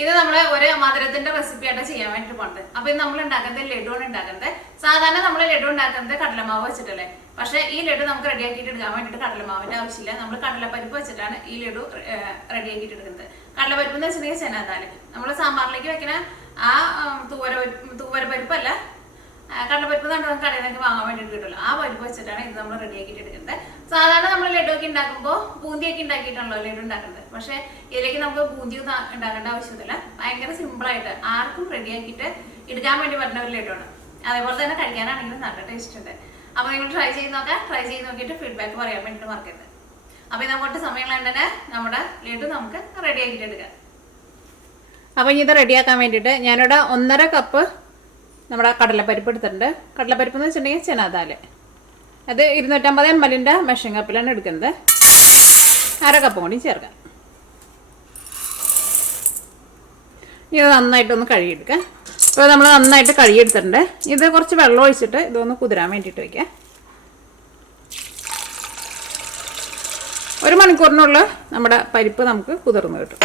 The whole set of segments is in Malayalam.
ഇത് നമ്മൾ ഒരു മധുരത്തിന്റെ റെസിപ്പി ആയിട്ട് ചെയ്യാൻ വേണ്ടി പോണത്. അപ്പൊ ഇത് നമ്മൾ ഉണ്ടാക്കുന്നത് ലഡുവാണ് ഉണ്ടാക്കുന്നത്. സാധാരണ നമ്മൾ ലഡു ഉണ്ടാക്കുന്നത് കടലമാവ് വെച്ചിട്ടല്ലേ. പക്ഷെ ഈ ലഡു നമുക്ക് റെഡിയാക്കിയിട്ട് എടുക്കാൻ വേണ്ടിയിട്ട് കടലമാവിന്റെ ആവശ്യമില്ല. നമ്മൾ കടലപ്പരിപ്പ് വെച്ചിട്ടാണ് ഈ ലഡു റെഡിയാക്കിയിട്ട് എടുക്കുന്നത്. കടലപ്പരിപ്പ് എന്ന് വെച്ചിട്ടുണ്ടെങ്കിൽ ചെനാദാല്. നമ്മൾ സാമ്പാറിലേക്ക് വെക്കുന്ന ആ തൂവര പരിപ്പല്ല, കടലപ്പരിപ്പ് നമുക്ക് കടയിൽ നിന്നൊക്കെ വാങ്ങാൻ വേണ്ടിയിട്ട് കിട്ടുമല്ലോ. ആ പരിപ്പ് വെച്ചിട്ടാണ് ഇത് നമ്മൾ റെഡിയാക്കിയിട്ട് എടുക്കുന്നത്. സാധാരണ നമ്മൾ ലഡു ഒക്കെ ഉണ്ടാക്കുമ്പോൾ ബൂന്തിയൊക്കെ ഉണ്ടാക്കിയിട്ടാണല്ലോ ലഡു ഉണ്ടാക്കുന്നത്. പക്ഷെ ഇതിലേക്ക് നമുക്ക് ബൂന്തി ഉണ്ടാക്കേണ്ട ആവശ്യമില്ല. ഭയങ്കര സിമ്പിളായിട്ട് ആർക്കും റെഡിയാക്കിയിട്ട് എടുക്കാൻ വേണ്ടി പറ്റുന്ന ഒരു ലഡുവാണ്. അതേപോലെ തന്നെ കഴിക്കാനാണെങ്കിലും നല്ല ടേസ്റ്റ് ഉണ്ട്. അപ്പൊ നിങ്ങൾ ട്രൈ ചെയ്ത് നോക്കിയിട്ട് ഫീഡ്ബാക്ക് പറയാൻ വേണ്ടിയിട്ട് മറക്കരുത്. അപ്പൊ ഇത് അങ്ങോട്ട് സമയമുള്ള തന്നെ നമ്മുടെ ലഡു നമുക്ക് റെഡിയാക്കിയിട്ട് എടുക്കാം. അപ്പൊ ഇനി ഇത് റെഡിയാക്കാൻ വേണ്ടിയിട്ട് ഞാനിവിടെ 1.5 കപ്പ് നമ്മുടെ കടലപ്പരിപ്പ് എടുത്തിട്ടുണ്ട്. കടലപ്പരിപ്പ് എന്ന് വെച്ചിട്ടുണ്ടെങ്കിൽ ചെനാദാല്. അത് 250 ml മെഷറിംഗ് കപ്പിലാണ് എടുക്കുന്നത്. 1/2 കപ്പും കൂടി ചേർക്കാം. ഇത് നന്നായിട്ടൊന്ന് കഴുകിയെടുക്കാം. ഇപ്പോൾ നമ്മൾ നന്നായിട്ട് കഴുകിയെടുത്തിട്ടുണ്ട്. ഇത് കുറച്ച് വെള്ളം ഒഴിച്ചിട്ട് ഇതൊന്ന് കുതിരാൻ വേണ്ടിയിട്ട് വയ്ക്കാം. 1 മണിക്കൂറിനുള്ളിൽ നമ്മുടെ പരിപ്പ് നമുക്ക് കുതിർന്ന് കിട്ടും.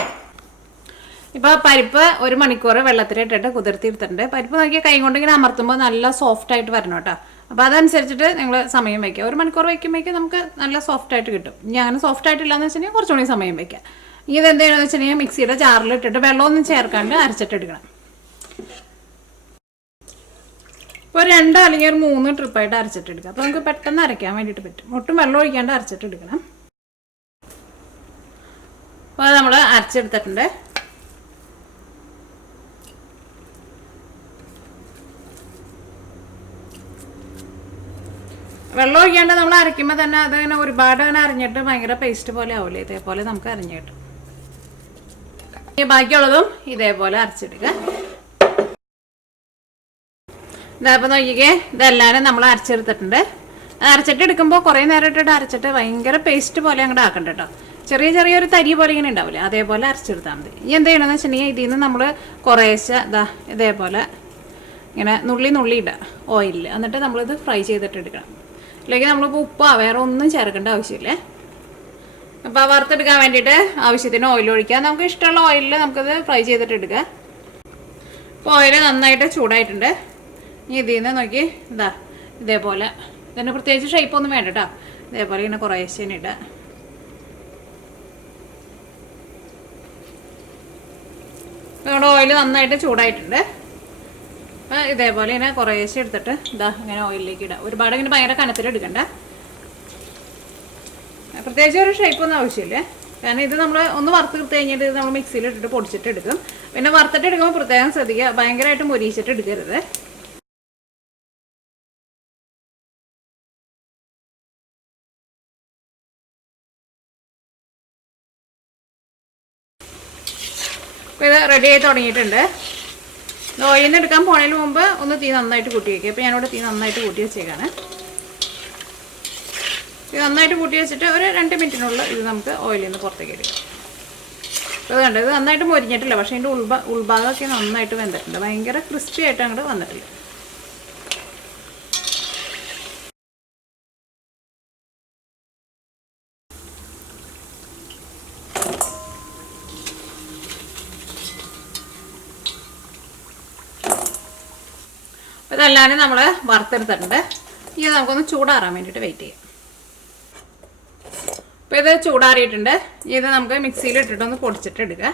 ഇപ്പോൾ പരിപ്പ് 1 മണിക്കൂർ വെള്ളത്തിലിട്ടിട്ട് കുതിർത്തിയെടുത്തിട്ടുണ്ട്. പരിപ്പ് നോക്കിയാൽ കൈ കൊണ്ട് ഇങ്ങനെ അമർത്തുമ്പോൾ നല്ല സോഫ്റ്റ് ആയിട്ട് വരണം കേട്ടോ. അപ്പോൾ അതനുസരിച്ചിട്ട് നിങ്ങൾ സമയം വയ്ക്കുക. 1 മണിക്കൂർ വയ്ക്കുമ്പോഴേക്കും നമുക്ക് നല്ല സോഫ്റ്റ് ആയിട്ട് കിട്ടും. ഇനി അങ്ങനെ സോഫ്റ്റ് ആയിട്ടില്ലാന്ന് വെച്ചിട്ടുണ്ടെങ്കിൽ കുറച്ചുകൂടി സമയം വയ്ക്കുക. ഇത് എന്താണെന്ന് വെച്ചിട്ടുണ്ടെങ്കിൽ മിക്സിയുടെ ജാറിലിട്ടിട്ട് വെള്ളമൊന്നും ചേർക്കാണ്ട് അരച്ചിട്ടെടുക്കണം. ഇപ്പോൾ 2 അല്ലെങ്കിൽ 3 ട്രിപ്പായിട്ട് അരച്ചിട്ടെടുക്കുക. അപ്പോൾ നമുക്ക് പെട്ടെന്ന് അരയ്ക്കാൻ വേണ്ടിയിട്ട് പറ്റും. ഒട്ടും വെള്ളം ഒഴിക്കാണ്ട് അരച്ചിട്ടെടുക്കണം. അപ്പോൾ നമ്മൾ അരച്ചെടുത്തിട്ടുണ്ട്. വെള്ളം ഒഴിക്കാണ്ട് നമ്മൾ അരയ്ക്കുമ്പോൾ തന്നെ അതിങ്ങനെ ഒരുപാട് അങ്ങനെ അരിഞ്ഞിട്ട് ഭയങ്കര പേസ്റ്റ് പോലെ ആവില്ലേ. ഇതേപോലെ നമുക്ക് അരിഞ്ഞു കിട്ടും. ബാക്കിയുള്ളതും ഇതേപോലെ അരച്ചെടുക്കുക. ഇതേപോലെ നോക്കിക്കേ, ഇതെല്ലാവരും നമ്മൾ അരച്ചെടുത്തിട്ടുണ്ട്. അരച്ചിട്ട് എടുക്കുമ്പോൾ കുറേ നേരം ഇട്ടിട്ട് അരച്ചിട്ട് ഭയങ്കര പേസ്റ്റ് പോലെ അങ്ങോട്ട് ആക്കണ്ട കേട്ടോ. ചെറിയൊരു തരി പോലെ ഇങ്ങനെ ഉണ്ടാവില്ലേ, അതേപോലെ അരച്ചെടുത്താൽ മതി. ഇനി എന്ത് ചെയ്യണമെന്ന് വെച്ചിട്ടുണ്ടെങ്കിൽ ഇതിൽ നിന്ന് നമ്മൾ കുറേശ്ശെ ഇതേപോലെ ഇങ്ങനെ നുള്ളി ഇടുക ഓയിലിൽ. എന്നിട്ട് നമ്മളിത് ഫ്രൈ ചെയ്തിട്ട് എടുക്കണം. അല്ലെങ്കിൽ നമ്മളിപ്പോൾ ഉപ്പോ വേറെ ഒന്നും ചേർക്കേണ്ട ആവശ്യമില്ലേ. അപ്പോൾ വറുത്തെടുക്കാൻ വേണ്ടിയിട്ട് ആവശ്യത്തിന് ഓയിൽ ഒഴിക്കുക. നമുക്ക് ഇഷ്ടമുള്ള ഓയിലിൽ നമുക്കത് ഫ്രൈ ചെയ്തിട്ട് എടുക്കുക. ഇപ്പോൾ ഓയിൽ നന്നായിട്ട് ചൂടായിട്ടുണ്ട്. ഇനി ഇതിൽ നിന്ന് നോക്കി ഇതേപോലെ ഇതിന് പ്രത്യേകിച്ച് ഷേപ്പൊന്നും വേണ്ട കേട്ടോ. ഇതേപോലെ ഇങ്ങനെ കുറേശ്ശേ ഇടുക. നമ്മുടെ ഓയിൽ നന്നായിട്ട് ചൂടായിട്ടുണ്ട്. അപ്പോൾ ഇതേപോലെ ഇങ്ങനെ കുറേശ്ശെ എടുത്തിട്ട് ഇങ്ങനെ ഓയിലിലേക്ക് ഇടുക. ഒരുപാട് ഇങ്ങനെ ഭയങ്കര കനത്തിലെടുക്കണ്ട. പ്രത്യേകിച്ച് ഒരു ഷേപ്പൊന്നും ആവശ്യമില്ല. കാരണം ഇത് നമ്മൾ ഒന്ന് വറുത്ത് എടുത്ത് കഴിഞ്ഞിട്ട് ഇത് നമ്മൾ മിക്സിയിലിട്ടിട്ട് പൊടിച്ചിട്ട് എടുക്കും. പിന്നെ വറുത്തിട്ട് എടുക്കുമ്പോൾ പ്രത്യേകം ശ്രദ്ധിക്കുക, ഭയങ്കരമായിട്ട് മൊരിയിച്ചിട്ട് എടുക്കരുത്. അപ്പോൾ ഇത് റെഡി ആയി തുടങ്ങിയിട്ടുണ്ട്. ഓയിൽ നിന്ന് എടുക്കാൻ പോണതിന് മുമ്പ് ഒന്ന് തീ നന്നായിട്ട് കൂട്ടി വയ്ക്കുക. അപ്പോൾ ഞാനിവിടെ തീ നന്നായിട്ട് കൂട്ടി വെച്ചേക്കാണ്. ഇത് നന്നായിട്ട് കൂട്ടി വെച്ചിട്ട് ഒരു 2 മിനിറ്റിനുള്ളിൽ ഇത് നമുക്ക് ഓയിലിൽ നിന്ന് പുറത്തേക്ക് എടുക്കാം. അപ്പോൾ ഇത് കണ്ടോ, ഇത് നന്നായിട്ട് മൊരിഞ്ഞിട്ടില്ല. പക്ഷേ ഇതിൻ്റെ ഉൾഭാഗമൊക്കെ നന്നായിട്ട് വെന്തിട്ടുണ്ട്. ഭയങ്കര ക്രിസ്പി ആയിട്ട് അങ്ങോട്ട് വന്നിട്ടില്ല. ഇതെല്ലാവരും നമ്മൾ വറുത്തെടുത്തിട്ടുണ്ട്. ഇത് നമുക്കൊന്ന് ചൂടാറാൻ വേണ്ടിയിട്ട് വെയിറ്റ് ചെയ്യാം. അപ്പോൾ ഇത് ചൂടാറിയിട്ടുണ്ട്. ഇത് നമുക്ക് മിക്സിയിലിട്ടിട്ടൊന്ന് പൊടിച്ചിട്ടെടുക്കുക.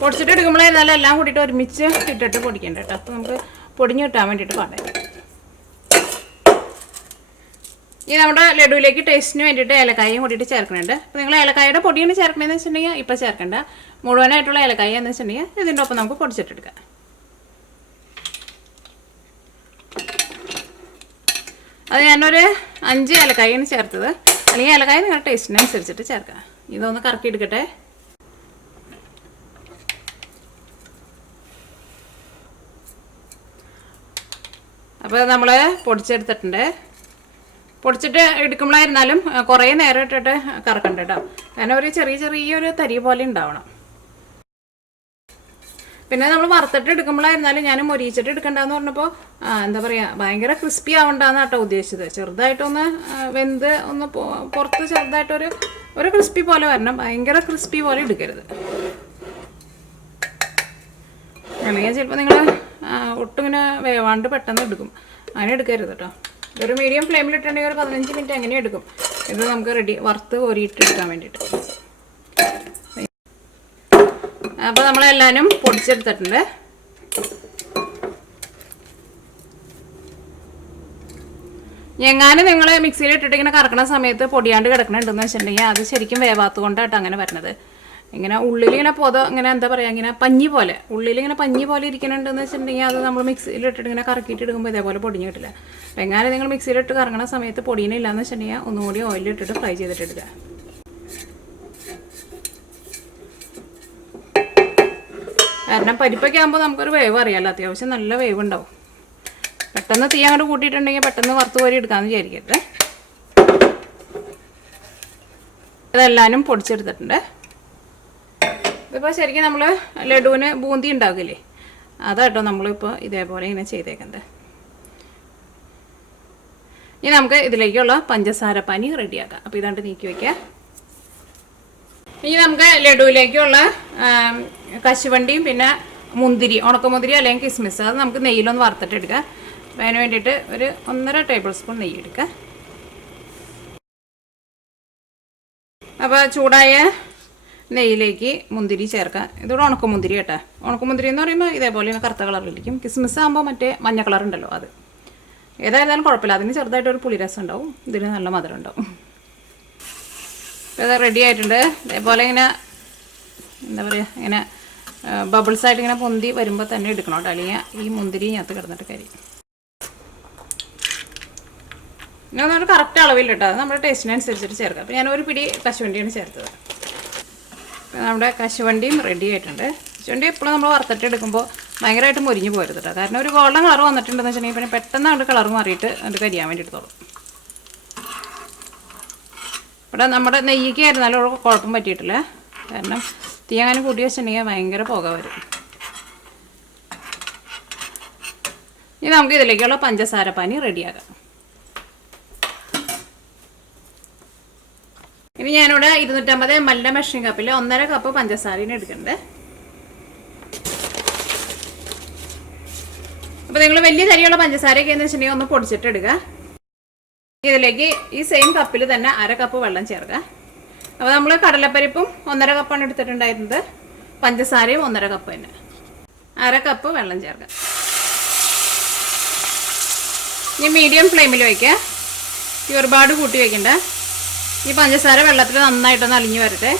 പൊടിച്ചിട്ടെടുക്കുമ്പോഴേ എല്ലാം കൂടിയിട്ട് ഒരുമിച്ച് ഇട്ടിട്ട് പൊടിക്കേണ്ട കേട്ടോ. അപ്പോൾ നമുക്ക് പൊടിഞ്ഞ് കിട്ടാൻ വേണ്ടിയിട്ട് പാടാം. ഈ നമ്മുടെ ലഡുവിലേക്ക് ടേസ്റ്റിന് വേണ്ടിയിട്ട് ഏലക്കായും കൂടിയിട്ട് ചേർക്കുന്നുണ്ട്. അപ്പോൾ നിങ്ങൾ ഏലക്കായുടെ പൊടിയാണ് ചേർക്കണമെന്ന് വെച്ചിട്ടുണ്ടെങ്കിൽ ഇപ്പോൾ ചേർക്കണ്ട. മുഴുവനായിട്ടുള്ള ഏലക്കായ എന്ന് വെച്ചിട്ടുണ്ടെങ്കിൽ ഇതിൻ്റെ ഒപ്പം നമുക്ക് പൊടിച്ചിട്ടെടുക്കാം. അത് ഞാനൊരു 5 ഏലക്കായാണ് ചേർത്തത്. അല്ലെങ്കിൽ ഏലക്കായ നിങ്ങളുടെ ടേസ്റ്റിനനുസരിച്ചിട്ട് ചേർക്കാം. ഇതൊന്ന് കറക്കി എടുക്കട്ടെ. അപ്പോൾ നമ്മൾ പൊടിച്ചെടുത്തിട്ടുണ്ട്. പൊടിച്ചിട്ട് എടുക്കുമ്പോഴായിരുന്നാലും കുറേ നേരം ഇട്ടിട്ട് കറക്കണ്ട കേട്ടോ. കാരണം ഒരു ചെറിയൊരു തരി പോലെ ഉണ്ടാവണം. പിന്നെ നമ്മൾ വറുത്തിട്ട് എടുക്കുമ്പോഴായിരുന്നാലും ഞാൻ മൊരിയിച്ചിട്ട് എടുക്കണ്ടെന്ന് പറഞ്ഞപ്പോൾ എന്താ പറയുക, ഭയങ്കര ക്രിസ്പി ആവണ്ടെന്ന് കേട്ടോ ഉദ്ദേശിച്ചത്. ചെറുതായിട്ടൊന്ന് വെന്ത് ഒന്ന് പുറത്ത് ചെറുതായിട്ടൊരു ക്രിസ്പി പോലെ വരണം. ഭയങ്കര ക്രിസ്പി പോലെ എടുക്കരുത്. അല്ലെങ്കിൽ ചിലപ്പോൾ നിങ്ങൾ ഒട്ടും ഇങ്ങനെ വേവാണ്ട് പെട്ടെന്ന് എടുക്കും. അങ്ങനെ എടുക്കരുത് കേട്ടോ. ഒരു മീഡിയം ഫ്ലെയിമിലിട്ടുണ്ടെങ്കിൽ ഒരു 15 മിനിറ്റ് അങ്ങനെ എടുക്കും. ഇത് നമുക്ക് റെഡി വറുത്ത് കോരിയിട്ട് എടുക്കാൻ വേണ്ടിയിട്ട്. അപ്പോൾ നമ്മളെല്ലാവരും പൊടിച്ചെടുത്തിട്ടുണ്ട്. എങ്ങാനും നിങ്ങൾ മിക്സിയിൽ ഇട്ടിട്ട് ഇങ്ങനെ കറക്കണ സമയത്ത് പൊടിയാണ്ട് കിടക്കണുണ്ടെന്ന് വെച്ചിട്ടുണ്ടെങ്കിൽ അത് ശരിക്കും വേവാത്തത് കൊണ്ടാട്ടോ അങ്ങനെ വരണത്. ഇങ്ങനെ ഉള്ളിൽ ഇങ്ങനെ ഇങ്ങനെ എന്താ പറയുക, ഇങ്ങനെ പഞ്ഞി പോലെ ഉള്ളിലിങ്ങനെ പഞ്ഞി പോലെ ഇരിക്കുന്നുണ്ടെന്ന് വെച്ചിട്ടുണ്ടെങ്കിൽ അത് നമ്മൾ മിക്സിയിൽ ഇട്ടിട്ട് ഇങ്ങനെ കറക്കിയിട്ട് എടുക്കുമ്പോൾ ഇതേപോലെ പൊടിഞ്ഞ് കിട്ടില്ല. അപ്പോൾ എങ്ങാനും നിങ്ങൾ മിക്സിയിലിട്ട് കറങ്ങണ സമയത്ത് പൊടിയണില്ലാന്ന് വെച്ചിട്ടുണ്ടെങ്കിൽ ഒന്നുകൂടി ഓയിലിട്ടിട്ട് ഫ്രൈ ചെയ്തിട്ട് എടുക്കുക. കാരണം പരിപ്പൊക്കെ ആകുമ്പോൾ നമുക്കൊരു വേവ് അറിയാമല്ലോ, അത്യാവശ്യം നല്ല വേവ് ഉണ്ടാവും. പെട്ടെന്ന് തീ അങ്ങോട്ട് കൂട്ടിയിട്ടുണ്ടെങ്കിൽ പെട്ടെന്ന് വറുത്ത് കോരി എടുക്കാമെന്ന് വിചാരിക്കരുത്. ഇതെല്ലാവരും പൊടിച്ചെടുത്തിട്ടുണ്ട്. ഇതിപ്പോൾ ശരിക്കും നമ്മൾ ലഡുവിന് ബൂന്തി ഉണ്ടാക്കില്ലേ, അതാട്ടോ നമ്മളിപ്പോൾ ഇതേപോലെ ഇങ്ങനെ ചെയ്തേക്കുന്നത്. ഇനി നമുക്ക് ഇതിലേക്കുള്ള പഞ്ചസാരപ്പാനി റെഡിയാക്കാം. അപ്പോൾ ഇതാണ്ട് നീക്കി വയ്ക്കുക. ഇനി നമുക്ക് ലഡുവിലേക്കുള്ള കശുവണ്ടിയും പിന്നെ മുന്തിരി, ഉണക്കമുന്തിരി അല്ലെങ്കിൽ കിസ്മിസ്, അത് നമുക്ക് നെയ്യിലൊന്ന് വറുത്തിട്ട് എടുക്കാം. അപ്പോൾ അതിന് വേണ്ടിയിട്ട് ഒരു 1.5 ടേബിൾ സ്പൂൺ നെയ്യ് എടുക്കുക. അപ്പോൾ ചൂടായ നെയ്യിലേക്ക് മുന്തിരി ചേർക്കാം. ഇതോടെ ഉണക്കമുന്തിരി കേട്ടോ. ഉണക്കമുന്തിരി എന്ന് പറയുമ്പോൾ ഇതേപോലെ കറുത്ത കളറിലിരിക്കും. കിസ്മിസ് ആകുമ്പോൾ മറ്റേ മഞ്ഞ കളർ ഉണ്ടല്ലോ, അത് ഏതായാലും കുഴപ്പമില്ല. അതിന് ചെറുതായിട്ടൊരു പുളിരസം ഉണ്ടാവും, ഇതിന് നല്ല മധുരം ഉണ്ടാവും. ഇത് റെഡി ആയിട്ടുണ്ട്. ഇതേപോലെ ഇങ്ങനെ എന്താ പറയുക, ഇങ്ങനെ ബബിൾസായിട്ട് ഇങ്ങനെ പൊന്തി വരുമ്പോൾ തന്നെ എടുക്കണം കേട്ടോ, അല്ലെങ്കിൽ ഈ മുന്തിരി ഞത്ത് കിടന്നിട്ട് കരിയും. ഇതൊന്നൊരു കറക്റ്റ് അളവിൽ കേട്ടോ, അത് നമ്മുടെ ടേസ്റ്റിനനുസരിച്ചിട്ട് ചേർക്കാം. അപ്പോൾ ഞാനൊരു പിടി കശുവണ്ടിയാണ് ചേർത്തത്. നമ്മുടെ കശുവണ്ടിയും റെഡി ആയിട്ടുണ്ട്. കശുവണ്ടി എപ്പോഴും നമ്മൾ വറുത്തിട്ട് എടുക്കുമ്പോൾ ഭയങ്കരമായിട്ട് മുരിഞ്ഞ് പോരുത് കേട്ടോ. കാരണം ഒരു ഗോൾഡൻ കളർ വന്നിട്ടുണ്ടെന്ന് വെച്ചിട്ടുണ്ടെങ്കിൽ പിന്നെ പെട്ടെന്ന് അവിടെ കളർ മാറിയിട്ട് അത് കരിയാൻ വേണ്ടി എടുത്തോളും. ഇവിടെ നമ്മുടെ നെയ്യ്ക്ക് ആയിരുന്നാലും കുഴപ്പം പറ്റിയിട്ടില്ല. കാരണം തീ അങ്ങനെ കൂട്ടി വെച്ചിട്ടുണ്ടെങ്കിൽ ഭയങ്കര പുക വരും. ഇനി നമുക്ക് ഇതിലേക്കുള്ള പഞ്ചസാരപ്പാനി റെഡിയാക്കാം. ഇനി ഞാനിവിടെ 250 ml മെഷറിംഗ് കപ്പിൽ 1.5 കപ്പ് പഞ്ചസാരയും എടുക്കുന്നുണ്ട്. അപ്പോൾ നിങ്ങൾ വലിയ തരിയുള്ള പഞ്ചസാരയൊക്കെ എന്ന് വെച്ചിട്ടുണ്ടെങ്കിൽ ഒന്ന് പൊടിച്ചിട്ട് എടുക്കുക. ഇതിലേക്ക് ഈ സെയിം കപ്പിൽ തന്നെ 1/2 കപ്പ് വെള്ളം ചേർക്കുക. അപ്പോൾ നമ്മൾ കടലപ്പരിപ്പും 1.5 കപ്പാണ് എടുത്തിട്ടുണ്ടായിരുന്നത്, പഞ്ചസാരയും 1.5 കപ്പ് തന്നെ. 1/2 കപ്പ് വെള്ളം ചേർക്കുക. ഇനി മീഡിയം ഫ്ലെയിമിൽ വയ്ക്കുക. ഈ ഒരുപാട് കൂട്ടി വയ്ക്കണ്ട. ഈ പഞ്ചസാര വെള്ളത്തിൽ നന്നായിട്ടൊന്ന് അലിഞ്ഞ് വരട്ടെ.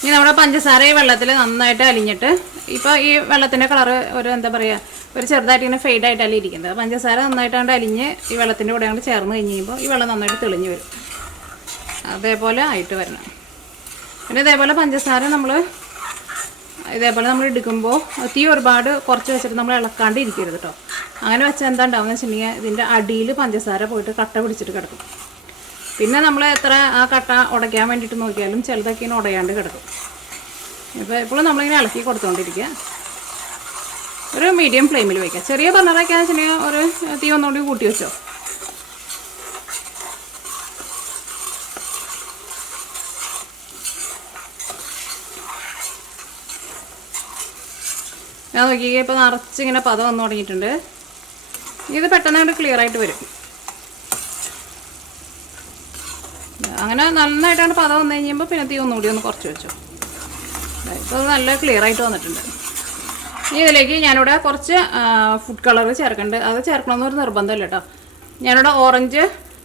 ഇനി നമ്മുടെ പഞ്ചസാര ഈ വെള്ളത്തിൽ നന്നായിട്ട് അലിഞ്ഞിട്ട്, ഇപ്പോൾ ഈ വെള്ളത്തിൻ്റെ കളറ് ഒരു എന്താ പറയുക, ഒരു ചെറുതായിട്ട് ഇങ്ങനെ ഫെയ്ഡായിട്ടല്ല ഇരിക്കുന്നത്. പഞ്ചസാര നന്നായിട്ടാണ്ട് അലിഞ്ഞ് ഈ വെള്ളത്തിൻ്റെ കൂടെ അങ്ങോട്ട് ചേർന്ന് കഴിഞ്ഞ് കഴിയുമ്പോൾ ഈ വെള്ളം നന്നായിട്ട് തെളിഞ്ഞ് വരും. അതേപോലെ ആയിട്ട് വരണം. പിന്നെ ഇതേപോലെ പഞ്ചസാര ഇതേപോലെ നമ്മൾ എടുക്കുമ്പോൾ തീ ഒരുപാട് കുറച്ച് വെച്ചിട്ട് നമ്മൾ ഇളക്കാണ്ട് ഇരിക്കരുത് കേട്ടോ. അങ്ങനെ വെച്ചാൽ എന്താ ഉണ്ടാവുമെന്ന് വെച്ചിട്ടുണ്ടെങ്കിൽ ഇതിൻ്റെ അടിയിൽ പഞ്ചസാര പോയിട്ട് കട്ട പിടിച്ചിട്ട് കിടക്കും. പിന്നെ നമ്മൾ എത്ര ആ കട്ട ഉടയ്ക്കാൻ വേണ്ടിയിട്ട് നോക്കിയാലും ചിലതൊക്കെ ഇങ്ങനെ ഉടയാണ്ട് കിടക്കും. ഇപ്പോൾ എപ്പോഴും നമ്മളിങ്ങനെ ഇളക്കി കൊടുത്തുകൊണ്ടിരിക്കുക. ഒരു മീഡിയം ഫ്ലെയിമിൽ വയ്ക്കുക. ചെറിയ ബർണറൊക്കെയാണെന്ന് വെച്ചിട്ടുണ്ടെങ്കിൽ ഒരു തീ ഒന്നുകൂടി കൂട്ടി വെച്ചോ. ഞാൻ നോക്കിയാൽ ഇപ്പോൾ നിറച്ചിങ്ങനെ പദം വന്നു തുടങ്ങിയിട്ടുണ്ട്. ഇത് പെട്ടെന്ന് ക്ലിയർ ആയിട്ട് വരും. അങ്ങനെ നന്നായിട്ടാണ് പദം വന്നു കഴിയുമ്പോൾ പിന്നെ തീ ഒന്നുകൂടി ഒന്ന് കുറച്ച് വെച്ചു. ഇപ്പോൾ അത് നല്ല ക്ലിയർ ആയിട്ട് വന്നിട്ടുണ്ട്. ഇനി ഇതിലേക്ക് ഞാനിവിടെ കുറച്ച് ഫുഡ് കളർ ചേർക്കുന്നുണ്ട്. അത് ചേർക്കണമെന്നൊരു നിർബന്ധമില്ല കേട്ടോ. ഞാനിവിടെ ഓറഞ്ച്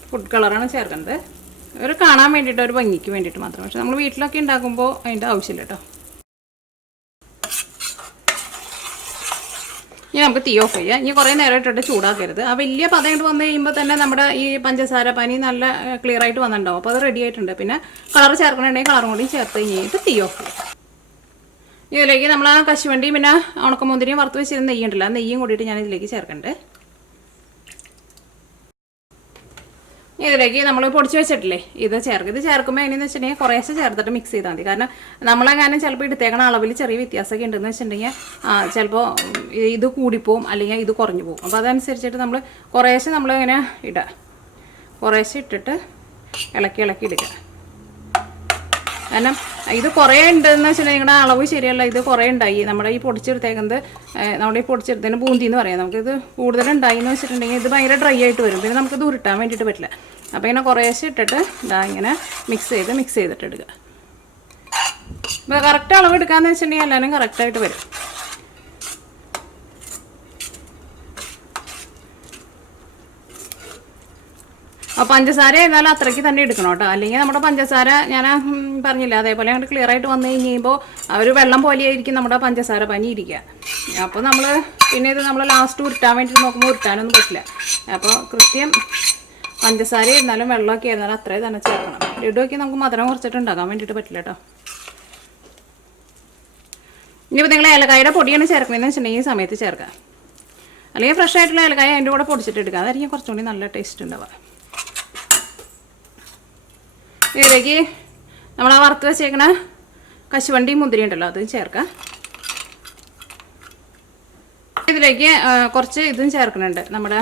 ഫുഡ് കളറാണ് ചേർക്കുന്നത്. ഒരു കാണാൻ വേണ്ടിയിട്ട്, ഒരു ഭംഗിക്ക് വേണ്ടിയിട്ട് മാത്രം. പക്ഷെ നമ്മൾ വീട്ടിലൊക്കെ ഉണ്ടാക്കുമ്പോൾ അതിൻ്റെ ആവശ്യമില്ല കേട്ടോ. ഇനി നമുക്ക് തീ ഓഫ് ചെയ്യാം. ഇനി കുറേ നേരം ഇട്ടിട്ട് ചൂടാക്കരുത്. ആ വലിയ പദം ഇട്ട് വന്നു കഴിയുമ്പോൾ തന്നെ നമ്മുടെ ഈ പഞ്ചസാര പാനി നല്ല ക്ലിയർ ആയിട്ട് വന്നിട്ടുണ്ടാവും. അപ്പോൾ അത് റെഡി ആയിട്ടുണ്ട്. പിന്നെ കളർ ചേർക്കണമെങ്കിൽ കളറും കൂടി ചേർത്ത് കഴിഞ്ഞിട്ട് തീ ഓഫ് ചെയ്യാം. ഇതിലേക്ക് നമ്മൾ ആ കശുവണ്ടിയും പിന്നെ ഉണക്കമുന്തിരിയും വറുത്ത് വെച്ചിരുന്ന നെയ്യുണ്ടല്ലോ, ആ നെയ്യും കൂടിയിട്ട് ഞാൻ ഇതിലേക്ക് ചേർക്കണ്ടേ. ഇതിലേക്ക് നമ്മൾ പൊടിച്ച് വെച്ചിട്ടില്ലേ ഇത് ചേർക്കും. ഇത് ചേർക്കുമ്പോൾ എങ്ങനെയെന്ന് വെച്ചിട്ടുണ്ടെങ്കിൽ കുറേശ്ശെ ചേർത്തിട്ട് മിക്സ് ചെയ്താൽ മതി. കാരണം നമ്മളെങ്ങനെ ചിലപ്പോൾ എടുത്തേക്കണ അളവിൽ ചെറിയ വ്യത്യാസമൊക്കെ ഉണ്ടെന്ന് വെച്ചിട്ടുണ്ടെങ്കിൽ ചിലപ്പോൾ ഇത് കൂടിപ്പോവും അല്ലെങ്കിൽ ഇത് കുറഞ്ഞു പോകും. അപ്പോൾ അതനുസരിച്ചിട്ട് നമ്മൾ കുറേശ്ശെ നമ്മളിങ്ങനെ ഇടുക. കുറേശ്ശെ ഇട്ടിട്ട് ഇളക്കി എടുക്കുക. കാരണം ഇത് കുറേ ഉണ്ടെന്ന് വെച്ചിട്ടുണ്ടെങ്കിൽ നിങ്ങളുടെ അളവ് ശരിയല്ല, ഇത് കുറേ ഉണ്ടായി. നമ്മുടെ ഈ പൊടിച്ചെടുത്തേക്കുന്നത് നമ്മുടെ ഈ പൊടിച്ചെടുത്തതിന് ബൂന്തി എന്ന് പറയാം. നമുക്കിത് കൂടുതലുണ്ടായി എന്ന് വെച്ചിട്ടുണ്ടെങ്കിൽ ഇത് ഭയങ്കര ഡ്രൈ ആയിട്ട് വരും. പിന്നെ നമുക്കിത് ഉരുട്ടാൻ വേണ്ടിയിട്ട് പറ്റില്ല. അപ്പോൾ ഇങ്ങനെ കുറേശ്ശെ ഇട്ടിട്ട് ഇതാ ഇങ്ങനെ മിക്സ് ചെയ്തിട്ട് എടുക്കുക. ഇപ്പോൾ കറക്റ്റ് അളവ് എടുക്കാമെന്ന് വെച്ചിട്ടുണ്ടെങ്കിൽ എല്ലാവരും കറക്റ്റായിട്ട് വരും. അപ്പോൾ പഞ്ചസാര ആയിരുന്നാലും അത്രയ്ക്ക് തന്നെ എടുക്കണം കേട്ടോ. അല്ലെങ്കിൽ നമ്മുടെ പഞ്ചസാര ഞാൻ പറഞ്ഞില്ല അതേപോലെ അങ്ങോട്ട് ക്ലിയർ ആയിട്ട് വന്നു കഴിയുമ്പോൾ അവർ വെള്ളം പോലെയായിരിക്കും നമ്മുടെ പഞ്ചസാര പനി ഇരിക്കുക. അപ്പോൾ നമ്മൾ പിന്നെ ഇത് നമ്മൾ ലാസ്റ്റ് ഉരുട്ടാൻ വേണ്ടിയിട്ട് നോക്കുമ്പോൾ ഉരുട്ടാനൊന്നും പറ്റില്ല. അപ്പോൾ കൃത്യം പഞ്ചസാര ആയിരുന്നാലും വെള്ളമൊക്കെ ആയിരുന്നാലും അത്രയും തന്നെ ചേർക്കണം. ലഡുവൊക്കെ നമുക്ക് മധുരം കുറച്ചിട്ട് ഉണ്ടാക്കാൻ വേണ്ടിയിട്ട് പറ്റില്ല കേട്ടോ. ഇനിയിപ്പോൾ നിങ്ങൾ ഏലക്കായുടെ പൊടിയാണ് ചേർക്കുന്നതെന്ന് വെച്ചിട്ടുണ്ടെങ്കിൽ ഈ സമയത്ത് ചേർക്കാം. അല്ലെങ്കിൽ ഫ്രഷ് ആയിട്ടുള്ള ഏലക്കായ അതിൻ്റെ കൂടെ പൊടിച്ചിട്ട് എടുക്കുക. അതായിരിക്കും കുറച്ചും കൂടി നല്ല ടേസ്റ്റ് ഉണ്ടാവുക. ഇതിലേക്ക് നമ്മൾ ആ വറുത്ത് വെച്ചേക്കണ കശുവണ്ടി മുന്തിരി ഉണ്ടല്ലോ അത് ചേർക്കാം. ഇതിലേക്ക് കുറച്ച് ഇതും ചേർക്കുന്നുണ്ട്, നമ്മുടെ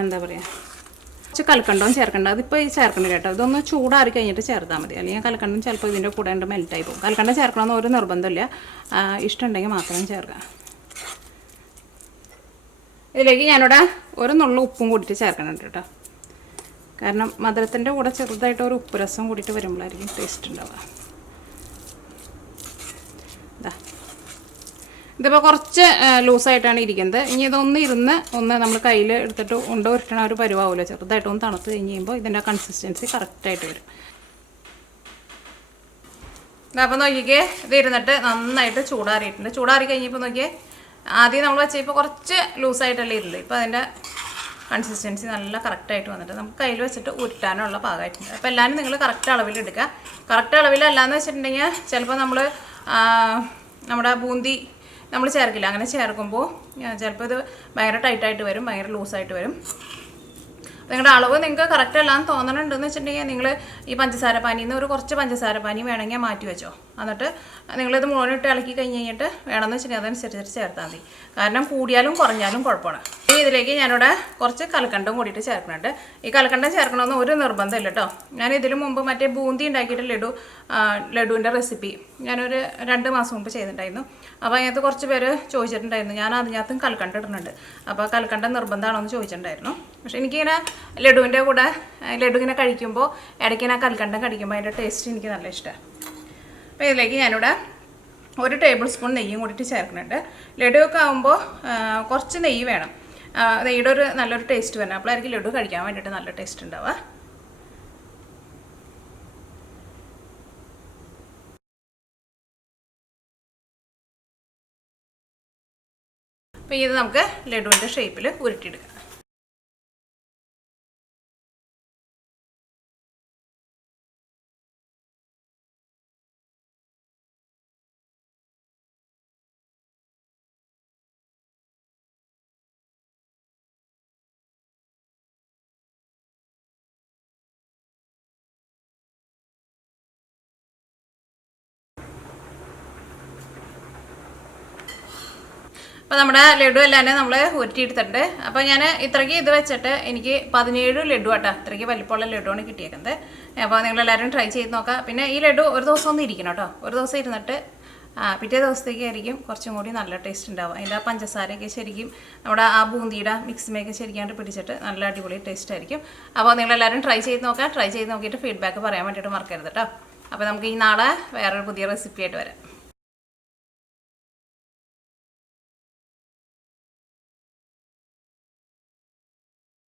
എന്താ പറയുക കുറച്ച് കൽക്കണ്ടവും ചേർക്കണ്ട. അതിപ്പോൾ ഈ ചേർക്കണ്ട കേട്ടോ. ഇതൊന്ന് ചൂടാറി കഴിഞ്ഞിട്ട് ചേർത്താൽ മതി. അല്ലെങ്കിൽ കൽക്കണ്ടം ചിലപ്പോൾ ഇതിൻ്റെ കൂടെ ഉണ്ട് മെൽറ്റായി പോകും. കൽക്കണ്ടം ചേർക്കണമെന്ന് ഒരു നിർബന്ധമില്ല, ഇഷ്ടമുണ്ടെങ്കിൽ മാത്രം ചേർക്കാം. ഇതിലേക്ക് ഞാനിവിടെ ഒരു നുള്ളു ഉപ്പും കൂടിയിട്ട് ചേർക്കണുണ്ട് കേട്ടോ. കാരണം മധുരത്തിൻ്റെ കൂടെ ചെറുതായിട്ട് ഒരു ഉപ്പ് രസം കൂടിയിട്ട് വരുമ്പോഴായിരിക്കും ടേസ്റ്റ് ഉണ്ടാവുക. ഇതിപ്പോൾ കുറച്ച് ലൂസായിട്ടാണ് ഇരിക്കുന്നത്. ഇനി ഇതൊന്ന് നമ്മൾ കയ്യിൽ എടുത്തിട്ട് ഉരുട്ടണ ഒരു പരുവാവില്ല. ചെറുതായിട്ടൊന്ന് തണുത്ത് കഴിഞ്ഞ് കഴിയുമ്പോൾ ഇതിൻ്റെ കൺസിസ്റ്റൻസി കറക്റ്റായിട്ട് വരും. അപ്പോൾ നോക്കിക്കേ, ഇത് ഇരുന്നിട്ട് നന്നായിട്ട് ചൂടാറിയിട്ടുണ്ട്. ചൂടാറി കഴിഞ്ഞപ്പോൾ നോക്കിയേ, ആദ്യം നമ്മൾ വെച്ചപ്പോൾ കുറച്ച് ലൂസായിട്ടല്ലേ ഇരുന്നത്. ഇപ്പോൾ അതിൻ്റെ കൺസിസ്റ്റൻസി നല്ല കറക്റ്റായിട്ട് വന്നിട്ട് നമുക്ക് കയ്യിൽ വെച്ചിട്ട് ഉരുട്ടാനുള്ള പാകമായിട്ടുണ്ട്. അപ്പോൾ എല്ലാവരും നിങ്ങൾ കറക്റ്റ് അളവിലെടുക്കുക. കറക്റ്റ് അളവിലല്ലാന്ന് വെച്ചിട്ടുണ്ടെങ്കിൽ ചിലപ്പോൾ നമ്മുടെ ബൂന്തി നമ്മൾ ചേർക്കില്ല. അങ്ങനെ ചേർക്കുമ്പോൾ ചിലപ്പോൾ ഇത് ഭയങ്കര ടൈറ്റായിട്ട് വരും, ഭയങ്കര ലൂസായിട്ട് വരും. നിങ്ങളുടെ അളവ് നിങ്ങൾക്ക് കറക്റ്റ് അല്ലാന്ന് തോന്നണുണ്ടെന്ന് വെച്ചിട്ടുണ്ടെങ്കിൽ നിങ്ങൾ ഈ പഞ്ചസാര പാനിയിൽ നിന്ന് കുറച്ച് പഞ്ചസാര പാനി വേണമെങ്കിൽ മാറ്റി വെച്ചോ. എന്നിട്ട് നിങ്ങളിത് മുഴുവനിട്ട് ഇളക്കി കഴിഞ്ഞിട്ട് വേണമെന്ന് വെച്ചിട്ടുണ്ടെങ്കിൽ അതനുസരിച്ചിട്ട് ചേർത്താൽ മതി. കാരണം കൂടിയാലും കുറഞ്ഞാലും കുഴപ്പമാണ്. ഇതിലേക്ക് ഞാനിവിടെ കുറച്ച് കൽക്കണ്ടം കൂടിയിട്ട് ചേർക്കുന്നുണ്ട്. ഈ കൽക്കണ്ടം ചേർക്കണമെന്ന് ഒരു നിർബന്ധമില്ല കേട്ടോ. ഞാൻ ഇതിനു മുമ്പ് മറ്റേ ബൂന്തി ഉണ്ടാക്കിയിട്ട് ലഡുവിൻ്റെ റെസിപ്പി ഞാനൊരു 2 മാസം മുമ്പ് ചെയ്തിട്ടുണ്ടായിരുന്നു. അപ്പോൾ അതിനകത്ത് കുറച്ച് പേര് ചോദിച്ചിട്ടുണ്ടായിരുന്നു, ഞാൻ അതിനകത്തും കൽക്കണ്ടം ഇടുന്നുണ്ട്, അപ്പോൾ കൽക്കണ്ടം നിർബന്ധമാണോ എന്ന് ചോദിച്ചിട്ടുണ്ടായിരുന്നു. പക്ഷേ എനിക്കിങ്ങനെ ലഡുവിൻ്റെ കൂടെ ലഡു ഇങ്ങനെ കഴിക്കുമ്പോൾ ഇടയ്ക്കിങ്ങനെ കൽക്കണ്ടം കടിക്കുമ്പോൾ അതിൻ്റെ ടേസ്റ്റ് എനിക്ക് നല്ല ഇഷ്ടമാണ്. അപ്പോൾ ഇതിലേക്ക് ഞാനിവിടെ 1 ടേബിൾ സ്പൂൺ നെയ്യും കൂടിയിട്ട് ചേർക്കുന്നുണ്ട്. ലഡുവൊക്കെ ആകുമ്പോൾ കുറച്ച് നെയ്യ് വേണം. നെയ്യുടെ ഒരു നല്ലൊരു ടേസ്റ്റ് വരണം. അപ്പോഴായിരിക്കും ലഡു കഴിക്കാൻ വേണ്ടിയിട്ട് നല്ല ടേസ്റ്റ് ഉണ്ടാവുക. അപ്പോൾ ഇത് നമുക്ക് ലഡുവിൻ്റെ ഷേപ്പിൽ ഉരുട്ടിയെടുക്കാം. അപ്പോൾ നമ്മുടെ ലഡു എല്ലാം നമ്മൾ ഉരുട്ടിയെടുത്തിട്ടുണ്ട്. അപ്പോൾ ഞാൻ ഇത്രയ്ക്ക് ഇത് വെച്ചിട്ട് എനിക്ക് 17 ലഡു ആട്ടോ, ഇത്രയ്ക്ക് വലിപ്പമുള്ള ലഡുവാണ് കിട്ടിയേക്കുന്നത്. അപ്പോൾ നിങ്ങളെല്ലാവരും ട്രൈ ചെയ്ത് നോക്കാം. പിന്നെ ഈ ലഡു ഒരു ദിവസം ഒന്ന് ഇരിക്കണം കേട്ടോ. ഒരു ദിവസം ഇരുന്നിട്ട് പിറ്റേ ദിവസത്തേക്കായിരിക്കും കുറച്ചും കൂടി നല്ല ടേസ്റ്റ് ഉണ്ടാവും. അതിൻ്റെ ആ പഞ്ചസാരയൊക്കെ ശരിക്കും നമ്മുടെ ആ ബൂന്തിയുടെ മിക്സിമൊക്കെ ശരിക്കാണ്ട് പിടിച്ചിട്ട് നല്ല അടിപൊളി ടേസ്റ്റ് ആയിരിക്കും. അപ്പോൾ നിങ്ങളെല്ലാവരും ട്രൈ ചെയ്ത് നോക്കാം. ട്രൈ ചെയ്ത് നോക്കിയിട്ട് ഫീഡ്ബാക്ക് പറയാൻ വേണ്ടിയിട്ട് മറക്കരുത് കേട്ടോ. അപ്പോൾ നമുക്ക് ഈ നാളെ വേറൊരു പുതിയ റെസിപ്പി ആയിട്ട് വരാം.